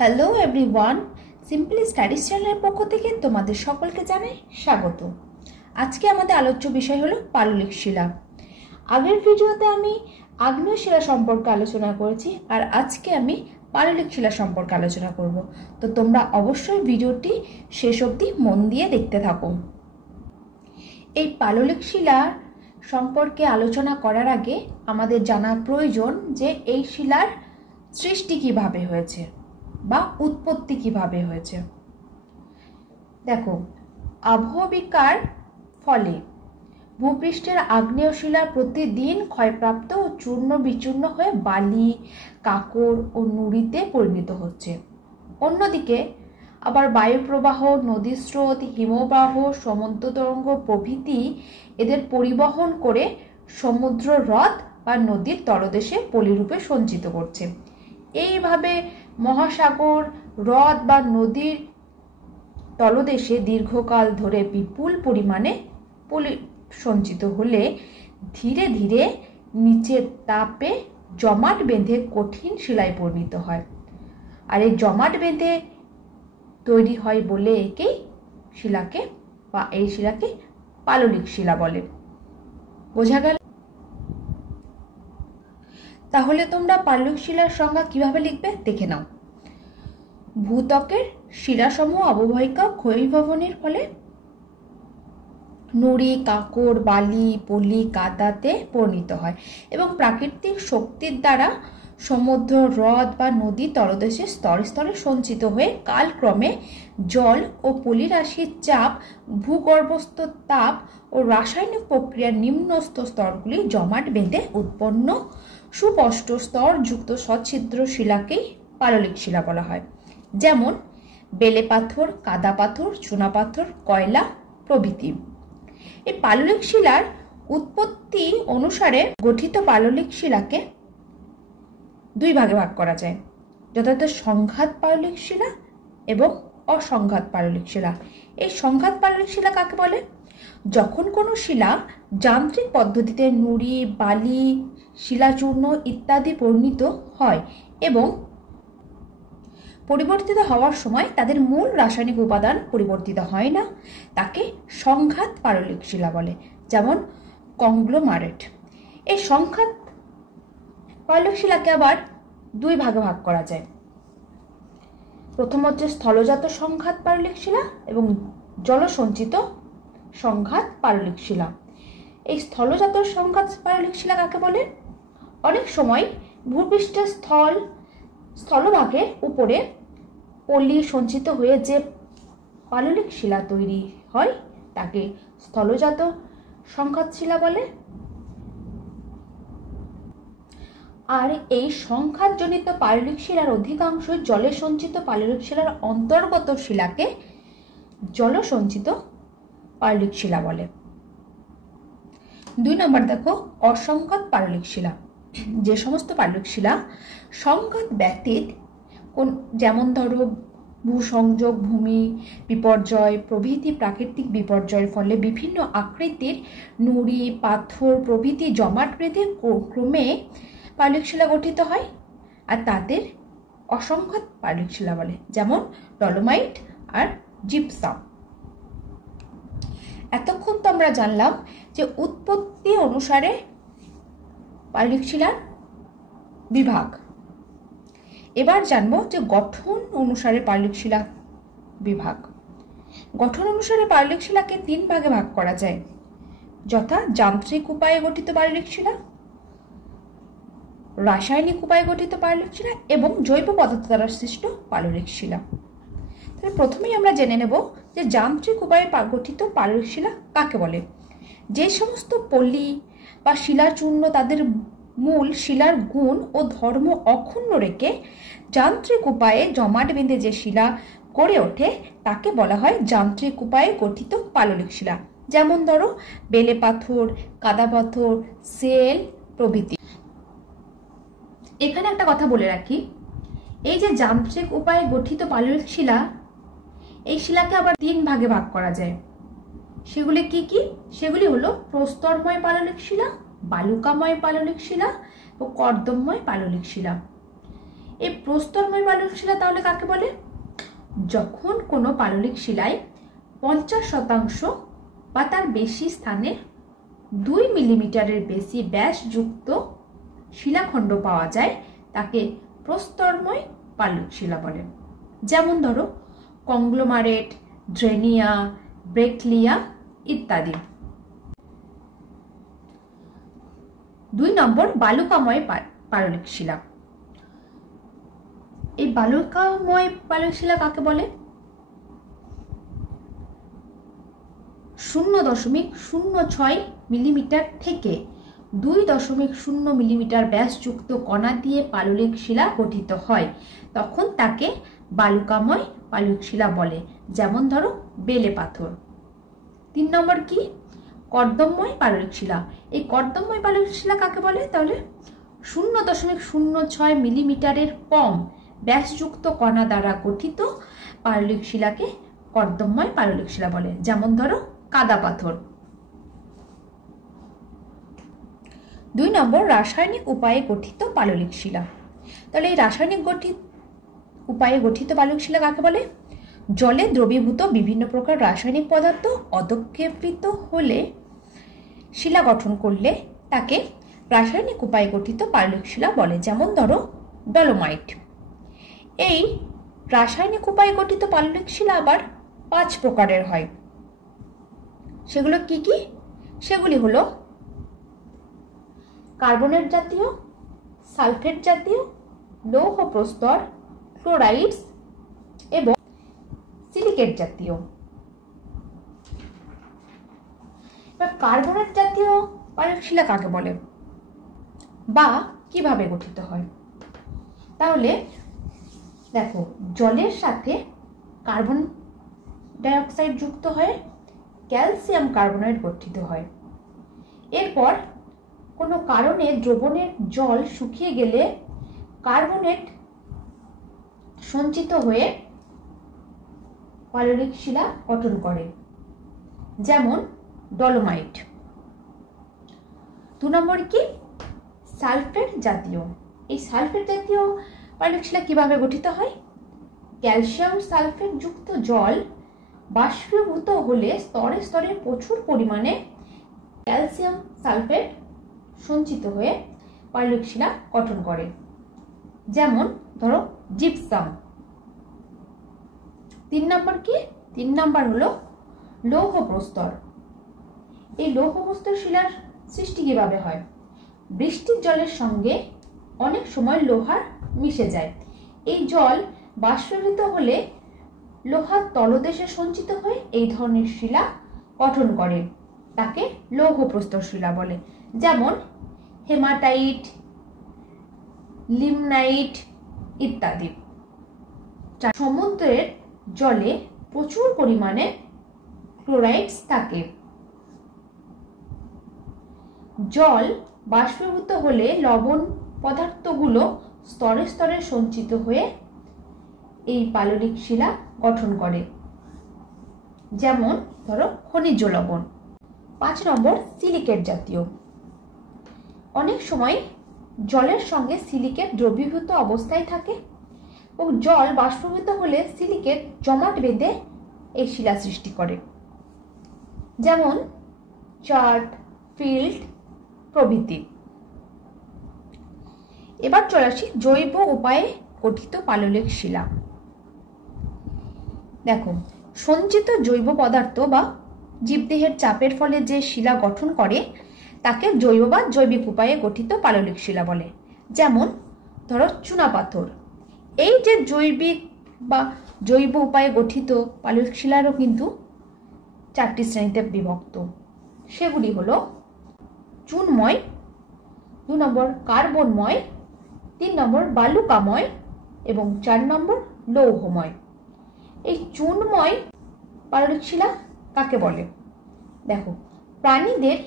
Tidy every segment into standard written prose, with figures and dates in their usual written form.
Hello everyone, simply studies চ্যানেলের পক্ষ থেকে তোমাদের সকলকে জানাই স্বাগত। আজকে আমাদের আলোচ্য বিষয় হলো পাললিক শিলা। আগের ভিডিওতে আমি আগ্নেয় শিলা সম্পর্কে আলোচনা করেছি, আর আজকে আমি পাললিক শিলা সম্পর্কে আলোচনা করব। তো তোমরা অবশ্যই ভিডিওটি শেষ অবধি মন দিয়ে দেখতে থাকো। এই পাললিক শিলার সম্পর্কে আলোচনা করার আগে আমাদের জানা প্রয়োজন যে এই শিলার সৃষ্টি কিভাবে হয়েছে বা উৎপত্তি কিভাবে হয়েছে। দেখো, আবহবিকার ফলে ভূপৃষ্ঠের আগ্নেয় শিলা প্রতিদিন ক্ষয়প্রাপ্ত ও চূর্ণ বিচূর্ণ হয়ে বালি, কাঁকর ও নুড়িতে পরিণত হচ্ছে। অন্যদিকে আবার বায়ুপ্রবাহ, নদী স্রোত, হিমবাহ, সমুদ্র তরঙ্গ প্রভৃতি এদের পরিবহন করে সমুদ্র হ্রদ বা নদীর তলদেশে পলিরূপে সঞ্চিত করছে। এইভাবে মহাসাগর, হ্রদ বা নদীর তলদেশে দীর্ঘকাল ধরে বিপুল পরিমাণে পলি সঞ্চিত হলে ধীরে ধীরে নিচের তাপে জমাট বেঁধে কঠিন শিলায় পরিণত হয়। আর এই জমাট বেঁধে তৈরি হয় বলে এই শিলাকে পাললিক শিলা বলে। বোঝা গেল? তাহলে তোমরা পাললিক শিলার সংজ্ঞা কিভাবে লিখবে দেখে নাও। ভূত্বকের শিলাসমূহ অববাহিকা ক্ষয়ীভবনের ফলে নুড়ি, কাঁকর, বালি, পলি, কাদাতে পরিণত হয় এবং প্রাকৃতিক শক্তির দ্বারা সমুদ্র, হ্রদ বা নদী তলদেশে স্তরে স্তরে সঞ্চিত হয়ে কালক্রমে জল ও পলিরাশির চাপ, ভূগর্ভস্থ তাপ ও রাসায়নিক প্রক্রিয়ার নিম্নস্থ স্তরগুলি জমাট বেঁধে উৎপন্ন সুস্পষ্ট স্তরযুক্ত সচ্ছিদ্র শিলাকেই পাললিক শিলা বলা হয়। যেমন বেলে পাথর, কাদা পাথর, চুনাপাথর, কয়লা প্রভৃতি। এই পাললিক শিলার উৎপত্তি অনুসারে গঠিত পাললিক শিলাকে দুই ভাগে ভাগ করা যায়, যথাযথ সংঘাত পাললিক শিলা এবং অসংঘাত পাললিক শিলা। এই সংঘাত পাললিক শিলা কাকে বলে? যখন কোনো শিলা যান্ত্রিক পদ্ধতিতে নুড়ি, বালি, শিলাচূর্ণ ইত্যাদি পরিণত হয় এবং পরিবর্তিত হওয়ার সময় তাদের মূল রাসায়নিক উপাদান পরিবর্তিত হয় না, তাকে সংঘাত পাললিক শিলা বলে। যেমন কংগ্লোমারেট। এই সংঘাত পাললিক শিলাকে আবার দুই ভাগে ভাগ করা যায়। প্রথম হচ্ছে স্থলজাত সংঘাত পাললিক শিলা এবং জলসঞ্চিত সংঘাত পাললিক শিলা। এই স্থলজাত সংঘাত পাললিক শিলা কাকে বলে? অনেক সময় ভূপৃষ্ঠের স্থলভাগের উপরে পলি সঞ্চিত হয়ে যে পাললিক শিলা তৈরি হয় তাকে স্থলজাত সংঘাত শিলা বলে। আর এই সংঘাতজনিত পাললিক শিলার অধিকাংশ জলে সঞ্চিত পাললিক শিলার অন্তর্গত শিলাকে জলসঞ্চিত পাললিক শিলা বলে। 2 নম্বর দেখো, অসংঘাত পাললিক শিলা। যে সমস্ত পাললিক শিলা সংঘাত ব্যতীত যেমন ধরো ভূসংযোগ, ভূমি বিপর্যয় প্রভৃতি প্রাকৃতিক বিপর্যয়ের ফলে বিভিন্ন আকৃতির নুড়ি, পাথর প্রভৃতি জমাট বেঁধে ক্রমে পাললিক শিলা গঠিত হয়, আর তাদের অসংঘাত পাললিক শিলা বলে। যেমন ডলোমাইট আর জিপসাম। এতক্ষণ তো আমরা জানলাম যে উৎপত্তি অনুসারে পাললিক শিলার বিভাগ। এবার জানবো যে গঠন অনুসারে পাললিক শিলা বিভাগ। গঠন অনুসারে পাললিক শিলাকে 3 ভাগে ভাগ করা যায়, যথা যান্ত্রিক উপায়ে গঠিত পাললিক শিলা, রাসায়নিক উপায়ে গঠিত পাললিক শিলা এবং জৈব পদার্থ দ্বারা সৃষ্ট পাললিক শিলা। তাহলে প্রথমেই আমরা জেনে নেব যে যান্ত্রিক উপায়ে গঠিত পাললিক শিলা কাকে বলে। যে সমস্ত পলি বা শিলাচূর্ণ তাদের মূল শিলার গুণ ও ধর্ম অক্ষুণ্ণ রেখে যান্ত্রিক উপায়ে জমাট বেঁধে যে শিলা গড়ে ওঠে তাকে বলা হয় যান্ত্রিক উপায়ে গঠিত পাললিক শিলা। যেমন ধরো বেলে পাথর, কাদা পাথর, সেল প্রভৃতি। এখানে একটা কথা বলে রাখি, এই যে যান্ত্রিক উপায়ে গঠিত পাললিক শিলা, এই শিলাকে আবার 3 ভাগে ভাগ করা যায়। সেগুলি কি কি? সেগুলি হলো প্রস্তরময় পাললিক শিলা, বালুকাময় পাললিক শিলা ও কর্দমময় পাললিক শিলা। এই প্রস্তরময় পাললিক শিলা তাহলে কাকে বলে? যখন কোনো পাললিক শিলায় 50% বা তার বেশি স্থানে 2 মিলিমিটারের বেশি ব্যাসযুক্ত শিলাখণ্ড পাওয়া যায় তাকে প্রস্তরময় পাললিক শিলা বলে। যেমন ধরো কংগ্লোমারেট, ড্রেনিয়া, ব্রেকলিয়া ইত্যাদি। 2 নম্বর বালুকাময় পাললিক শিলা। এই বালুকাময় পাললিক শিলা কাকে বলে? 0.06 মিলিমিটার থেকে 2.0 মিলিমিটার ব্যাসযুক্ত কণা দিয়ে পাললিক শিলা গঠিত হয়, তখন তাকে বালুকাময় পাললিক শিলা বলে। যেমন ধরো বেলে পাথর। 3 নম্বর কি? কর্দমময় পাললিক শিলা। এই কর্দমময় পাললিক শিলা কাকে বলে? তাহলে 0.06 মিলিমিটারের কম ব্যাসযুক্ত কণা দ্বারা গঠিত পাললিক শিলাকে কর্দমময় পাললিক শিলা বলে। যেমন ধরো কাদা পাথর। 2 নম্বর রাসায়নিক উপায়ে গঠিত পাললিক শিলা। তাহলে এই রাসায়নিক উপায়ে গঠিত পাললিক শিলা কাকে বলে? জলে দ্রবীভূত বিভিন্ন প্রকার রাসায়নিক পদার্থ অধক্ষেপিত হলে শিলা গঠন করলে তাকে রাসায়নিক উপায়ে গঠিত পাললিক শিলা বলে। যেমন ধরো ডলোমাইট। এই রাসায়নিক উপায়ে গঠিত পাললিক শিলা আবার 5 প্রকারের হয়। সেগুলো কি কি? সেগুলি হলো কার্বনেট জাতীয়, সালফেট জাতীয়, লৌহ প্রস্তর, ক্লোরাইডস এবং সিলিকেট জাতীয়। এবার কার্বনেট জাতীয় পাললিক শিলা কাকে বলে বা কিভাবে গঠিত হয়? তাহলে দেখো, জলের সাথে কার্বন ডাইঅক্সাইড যুক্ত হয়ে ক্যালসিয়াম কার্বনেট গঠিত হয়। এরপর কোনো কারণে দ্রবণের জল শুকিয়ে গেলে কার্বনেট সঞ্চিত হয়ে পাললিক শিলা গঠন করে। যেমন ডলোমাইট। 2 নম্বর কি? সালফেট জাতীয়। এই সালফেট জাতীয় পাললিক শিলা কিভাবে গঠিত হয়? ক্যালসিয়াম সালফেট যুক্ত জল বাষ্পীভূত হলে স্তরে স্তরে প্রচুর পরিমাণে ক্যালসিয়াম সালফেট সঞ্চিত হয়ে পাললিক শিলা গঠন করে। যেমন ধরো জিপসাম। 3 নম্বর কি? 3 নম্বর হলো লৌহ প্রস্তর। এই লৌহ প্রস্তর শিলার সৃষ্টি কিভাবে হয়? বৃষ্টির জলের সঙ্গে অনেক সময় লোহার মিশে যায়। এই জল বাষ্পীভূত হলে লোহার তলদেশে সঞ্চিত হয়ে এই ধরনের শিলা গঠন করে, তাকে লৌহ প্রস্তর শিলা বলে। যেমন হেমাটাইট, লিমনাইট ইত্যাদি। সমুদ্রের জলে প্রচুর পরিমাণে ক্লোরাইডস থাকে। জল বাষ্পীভূত হলে লবণ পদার্থগুলো স্তরে স্তরে সঞ্চিত হয়ে এই পাললিক শিলা গঠন করে। যেমন ধরো খনিজ লবণ। 5 নম্বর সিলিকেট জাতীয়। অনেক সময় জলের সঙ্গে সিলিকেট দ্রবীভূত অবস্থায় থাকে এবং জল বাষ্পীভূত হলে সিলিকেট জমাট বেঁধে এই শিলা সৃষ্টি করে। যেমন চার্ট, ফিল্ড প্রভৃতি। এবার চলে আসি জৈব উপায়ে গঠিত পাললিক শিলা। দেখো, সঞ্চিত জৈব পদার্থ বা জীবদেহের চাপের ফলে যে শিলা গঠন করে তাকে জৈব বা জৈবিক উপায়ে গঠিত পাললিক শিলা বলে। যেমন ধরো চুনাপাথর। এই যে জৈবিক বা জৈব উপায়ে গঠিত পাললিক শিলারও কিন্তু 4টি শ্রেণীতে বিভক্ত। সেগুলি হলো চুনময়, 2 নম্বর কার্বনময়, 3 নম্বর বালুকাময় এবং 4 নম্বর লৌহময়। এই চুনময় পাললিক শিলা কাকে বলে? দেখো, প্রাণীদের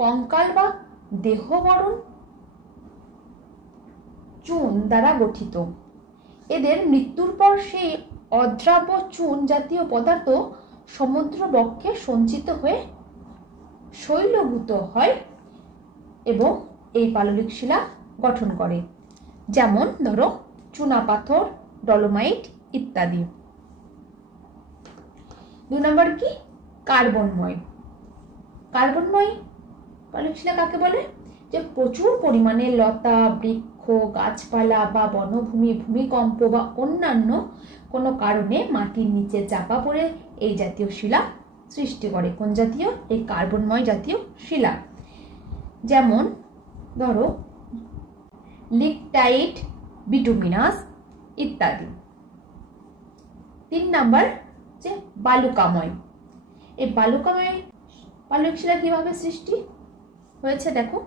কঙ্কাল বা দেহবরণ চুন দ্বারা গঠিত। এদের মৃত্যুর পর সেই অদ্রাব্য চুন জাতীয় পদার্থ সমুদ্র বক্ষে সঞ্চিত হয়ে শৈলভূত হয় এবং এই পাললিক শিলা গঠন করে। যেমন ধরো চুনাপাথর, ডলোমাইট ইত্যাদি। 2 নম্বর কি? কার্বনময়। কার্বনময় পাললিক শিলা কাকে বলে? যে প্রচুর পরিমাণে লতা, বৃক্ষ, গাছপালা বা বনভূমি, ভূমিকম্প বা অন্যান্য কোনো কারণে মাটির নিচে চাপা পড়ে এই জাতীয় শিলা সৃষ্টি করে। কোন জাতীয়? এই কার্বনময় জাতীয় শিলা। যেমন ধরো লিগটাইট, বিটুমিনাস ইত্যাদি। 3 নাম্বার যে বালুকাময়। এই বালুকাময় পাললিক শিলা কিভাবে সৃষ্টি হয়েছে দেখো।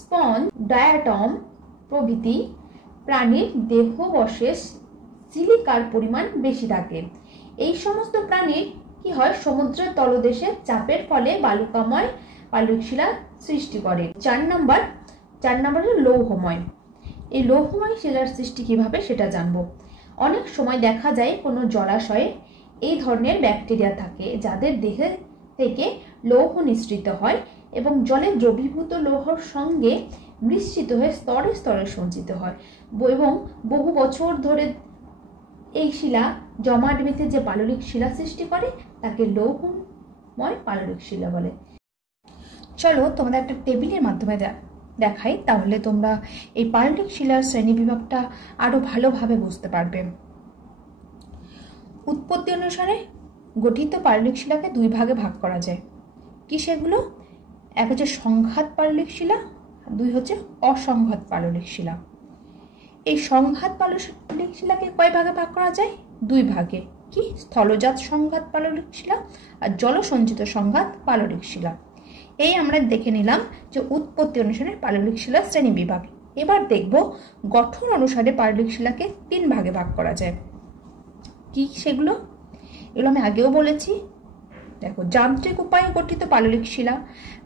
স্পঞ্জ, ডায়াটম প্রভৃতি প্রাণীর দেহবশেষ সিলিকার পরিমাণ বেশি থাকে। এই সমস্ত প্রাণীর কি হয়? সমুদ্রের তলদেশে চাপের ফলে বালুকাময় পাললিক শিলা সৃষ্টি করে। 4 নাম্বার হলো লৌহময়। এই লৌহময় শিলার সৃষ্টি কিভাবে সেটা জানবো। অনেক সময় দেখা যায় কোনো জলাশয়ে এই ধরনের ব্যাকটেরিয়া থাকে যাদের দেহে থেকে লৌহ নিঃসৃত হয় এবং জলে দ্রবীভূত লৌহর সঙ্গে মিশ্রিত হয়ে স্তরে স্তরে সঞ্চিত হয় এবং বহু বছর ধরে এই শিলা জমাট বেঁধে যে পাললিক শিলা সৃষ্টি করে তাকে লৌহময় পাললিক শিলা বলে। চলো তোমাদের একটা টেবিলের মাধ্যমে দেখাই, তাহলে তোমরা এই পাললিক শিলার শ্রেণী বিভাগটা আরো ভালোভাবে বুঝতে পারবে। উৎপত্তি অনুসারে গঠিত পাললিক শিলাকে 2 ভাগে ভাগ করা যায়। কি সেগুলো? এক হচ্ছে সংঘাত পাললিক শিলা, 2 হচ্ছে অসংঘাত পাললিক শিলা। এই সংঘাত পাললিক শিলাকে কয় ভাগে ভাগ করা যায়? 2 ভাগে। কি? স্থলজাত সংঘাত পাললিক শিলা আর জলসঞ্চিত সংঘাত পাললিক শিলা। এই আমরা দেখে নিলাম যে উৎপত্তি অনুসারে পাললিক শিলার শ্রেণী বিভাগ। এবার দেখব গঠন অনুসারে পাললিক শিলাকে 3 ভাগে ভাগ করা যায়। কি সেগুলো? এগুলো আমি আগেও বলেছি। দেখো, যান্ত্রিক উপায়ে গঠিত পাললিক শিলা,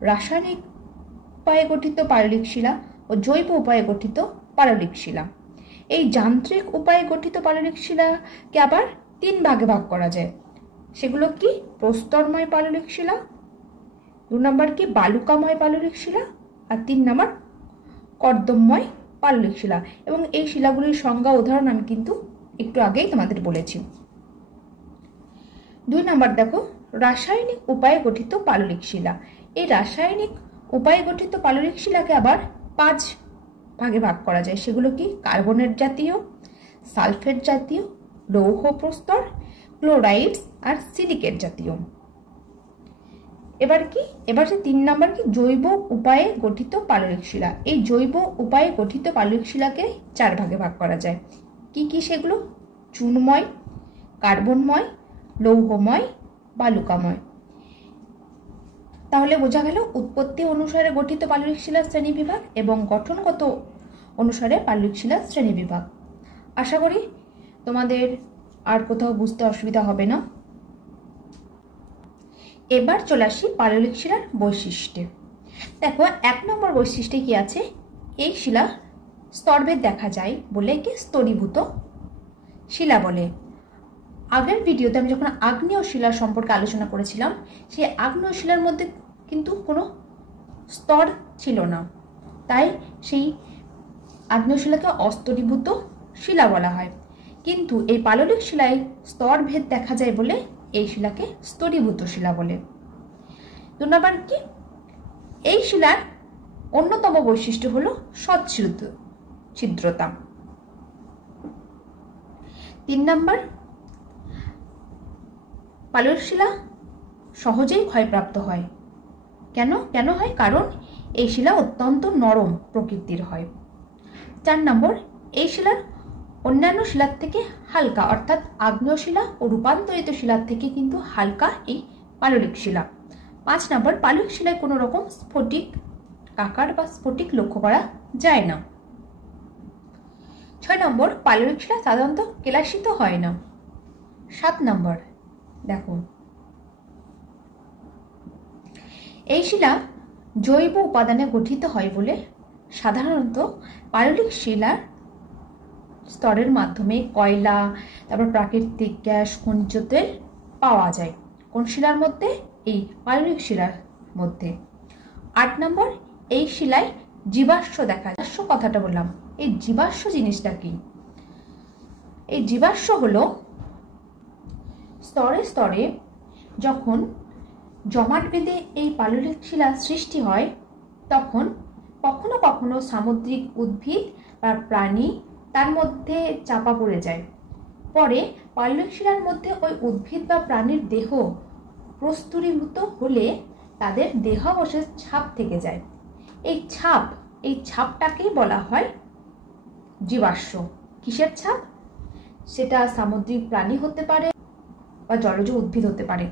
রাসায়নিক উপায়ে গঠিত পাললিক শিলা ও জৈব উপায়ে গঠিত পাললিক শিলা। এই যান্ত্রিক উপায়ে গঠিত পাললিক শিলাকে আবার 3 ভাগে ভাগ করা যায়। সেগুলো কি? প্রস্তরময় পাললিক শিলা, 2 নম্বর কি? বালুকাময় পাললিক শিলা, আর 3 নম্বর কর্দমময় পাললিক শিলা। এবং এই শিলাগুলির সংজ্ঞা উদাহরণ আমি কিন্তু একটু আগেই তোমাদের বলেছি। 2 নম্বর দেখো, রাসায়নিক উপায়ে গঠিত পাললিক শিলা। এই রাসায়নিক উপায়ে গঠিত পাললিক শিলাকে আবার 5 ভাগে ভাগ করা যায়। সেগুলো কি? কার্বনেট জাতীয়, সালফেট জাতীয়, লৌহ প্রস্তর, ক্লোরাইডস আর সিলিকেট জাতীয়। এবার কি? এবার 3 নম্বর কি? জৈব উপায়ে গঠিত পাললিক শিলা। এই জৈব উপায়ে গঠিত পাললিক শিলাকে 4 ভাগে ভাগ করা যায়। কি কি সেগুলো? চুনময়, কার্বনময়, লৌহময়, বালুকাময়। তাহলে বোঝা গেল উৎপত্তি অনুসারে গঠিত পাললিক শিলার শ্রেণী বিভাগ এবং গঠনগত অনুসারে পাললিক শিলার শ্রেণী বিভাগ। আশা করি তোমাদের আর কোথাও বুঝতে অসুবিধা হবে না। এবার চলে আসি পাললিক শিলার বৈশিষ্ট্যে। দেখো, 1 নম্বর বৈশিষ্ট্যে কি আছে? এই শিলা স্তরভেদ দেখা যায় বলে কি স্তরীভূত শিলা বলে। আগের ভিডিওতে আমি যখন আগ্নেয় শিলা সম্পর্কে আলোচনা করেছিলাম, সেই আগ্নেয় শিলার মধ্যে কিন্তু কোনো স্তর ছিল না, তাই সেই আগ্নেয় শিলাকে অস্তরীভূত শিলা বলা হয়। কিন্তু এই পাললিক শিলায় স্তরভেদ দেখা যায় বলে এই শিলাকে স্তরীভূত শিলা বলে। 2 নম্বর কি? এই শিলার অন্যতম বৈশিষ্ট্য হলো ছিদ্রতা। 3 নম্বর, পাললিক শিলা সহজেই ক্ষয়প্রাপ্ত হয়। কেন হয়? কারণ এই শিলা অত্যন্ত নরম প্রকৃতির হয়। 4 নম্বর, এই শিলার অন্যান্য শিলার থেকে হালকা, অর্থাৎ আগ্নেয় শিলা ও রূপান্তরিত শিলার থেকে কিন্তু হালকা এই পাললিক শিলা। 5 নম্বর, পাললিক শিলায় কোনো রকম স্ফটিক আকার বা স্ফটিক লক্ষ্য করা যায় না। 6 নম্বর, পাললিক শিলা সাধারণত কেলাসিত হয় না। 7 নম্বর, দেখো, এই শিলা জৈব উপাদানে গঠিত হয় বলে সাধারণত পাললিক শিলার স্তরের মাধ্যমে কয়লা, তারপর প্রাকৃতিক গ্যাস, খনিজ তেল পাওয়া যায়। কোন শিলার মধ্যে? এই পাললিক শিলার মধ্যে। 8 নম্বর, এই শিলায় জীবাশ্ম দেখা যায়। কথাটা বললাম, এই জীবাশ্ম জিনিসটা কি? এই জীবাশ্ম হলো স্তরে স্তরে যখন জমাট বেঁধে এই পাললিক শিলা সৃষ্টি হয়, তখন কখনো কখনো সামুদ্রিক উদ্ভিদ বা প্রাণী তার মধ্যে চাপা পড়ে যায়। পরে পাললিক শিলার মধ্যে ওই উদ্ভিদ বা প্রাণীর দেহ প্রস্তুরীভূত হলে তাদের দেহাবশেষ ছাপ থেকে যায়। এই ছাপটাকেই বলা হয় জীবাশ্ম। কিসের ছাপ? সেটা সামুদ্রিক প্রাণী হতে পারে বা জলজ উদ্ভিদ হতে পারে।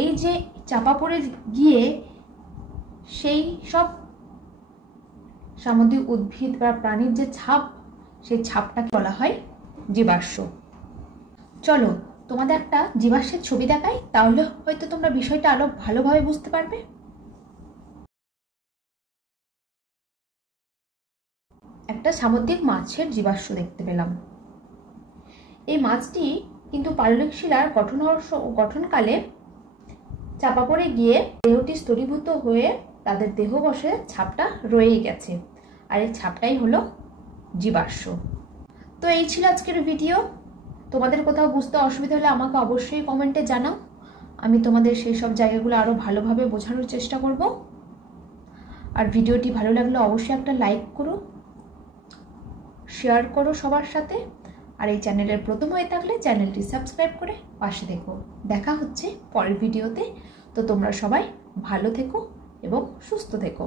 এই যে চাপা পড়ে গিয়ে সেই সব সামুদ্রিক উদ্ভিদ বা প্রাণীর যে ছাপ, সেই ছাপটাকে বলা হয় জীবাশ্ম। চলো তোমাদের একটা জীবাশ্মের ছবি দেখাই, তাহলে হয়তো তোমরা বিষয়টা আরো ভালোভাবে বুঝতে পারবে। একটা সামুদ্রিক মাছের জীবাশ্ম দেখতে পেলাম। এই মাছটি কিন্তু পাললিক শিলার গঠনকালে চাপা পড়ে গিয়ে দেহটি স্তরীভূত হয়ে তাদের দেহবশে ছাপটা রয়ে গেছে, আর এই ছাপটাই হলো জীবাশ্ম। তো এই ছিল আজকের ভিডিও। তোমাদের কোথাও বুঝতে অসুবিধা হলে আমাকে অবশ্যই কমেন্টে জানাও। আমি তোমাদের সেই সব জায়গাগুলো আরো ভালোভাবে বোঝানোর চেষ্টা করব। আর ভিডিওটি ভালো লাগলে অবশ্যই একটা লাইক করো, শেয়ার করো সবার সাথে। আর এই চ্যানেলের প্রথম হয়ে থাকলে চ্যানেলটি সাবস্ক্রাইব করে পাশে থেকো। দেখা হচ্ছে পরের ভিডিওতে। তো তোমরা সবাই ভালো থেকো এবং সুস্থ থেকো।